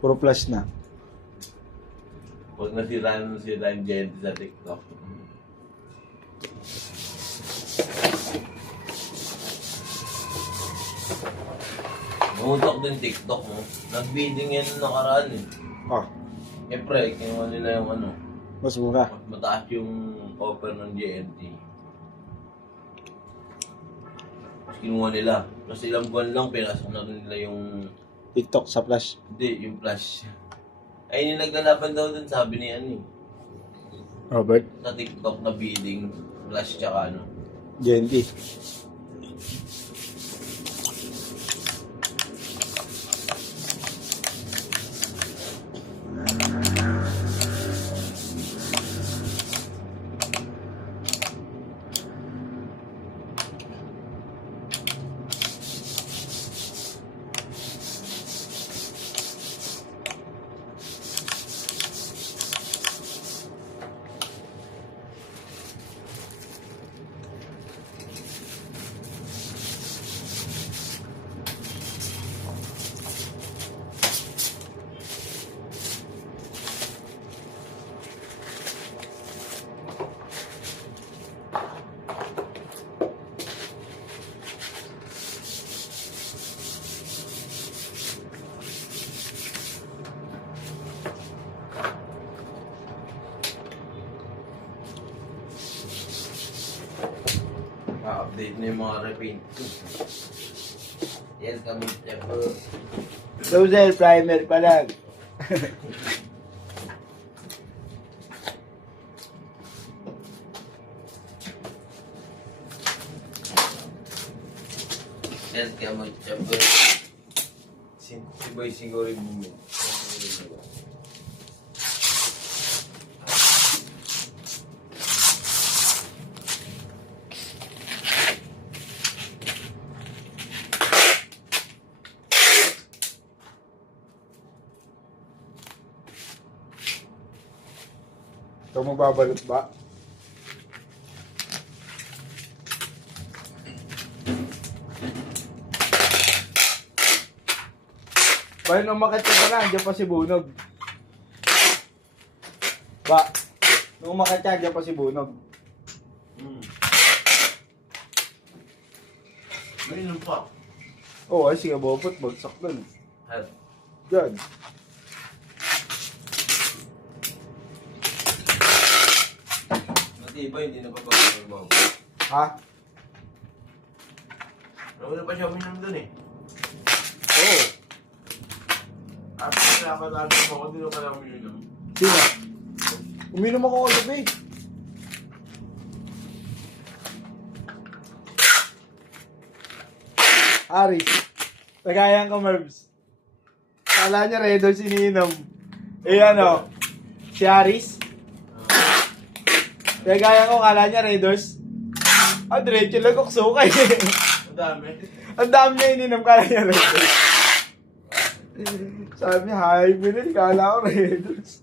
Puro flash na. Pag nasira yung GNT sa TikTok. Namutok din TikTok mo. Nag-bidding yan nung nakaraan eh. Oh, Siyempre, kinuha nila yung ano. mas mura. Mataas yung offer ng GNT. Tapos kinuha nila. Tapos ilang buwan lang, pinasok na nila yung... TikTok sa flash. Hindi, yung flash. Ay, yung naglalaban daw dun, sabi ni ano Robert, sa TikTok na bidding, flash tsaka ano. GNT. Pa-update na yung mga repaint ko. Yes, kami po. Lozel primer pa lang. Yes, kami po. Si Boy siguro yung bumili. Ikaw magbabalot ba? Bayan nung umakit ka na, andyan pa si Bunog. Ba, nung umakit ka, andyan pa si Bunog. Mayroon pa. Oo, ay sige, bopot, bagsak dun. At Diyan. matibay, hindi na pa pag-imaw. Ha? Nauna pa siya uminom dun eh. Oo. At pinapatago mo ako, hindi na pala uminom. Sino? Uminom ako kagabi. Aris. Nagayan ko, Mervs. Kala niya Redo sininom. Eh ano? Si Aris. Nagayan ko, kala niya Redos. Ah, diretso lang kuksukay. Ang dami. Ang dami niya ininom, kala niya Redos. Sabi niya, hi, binil, kala ko Redos.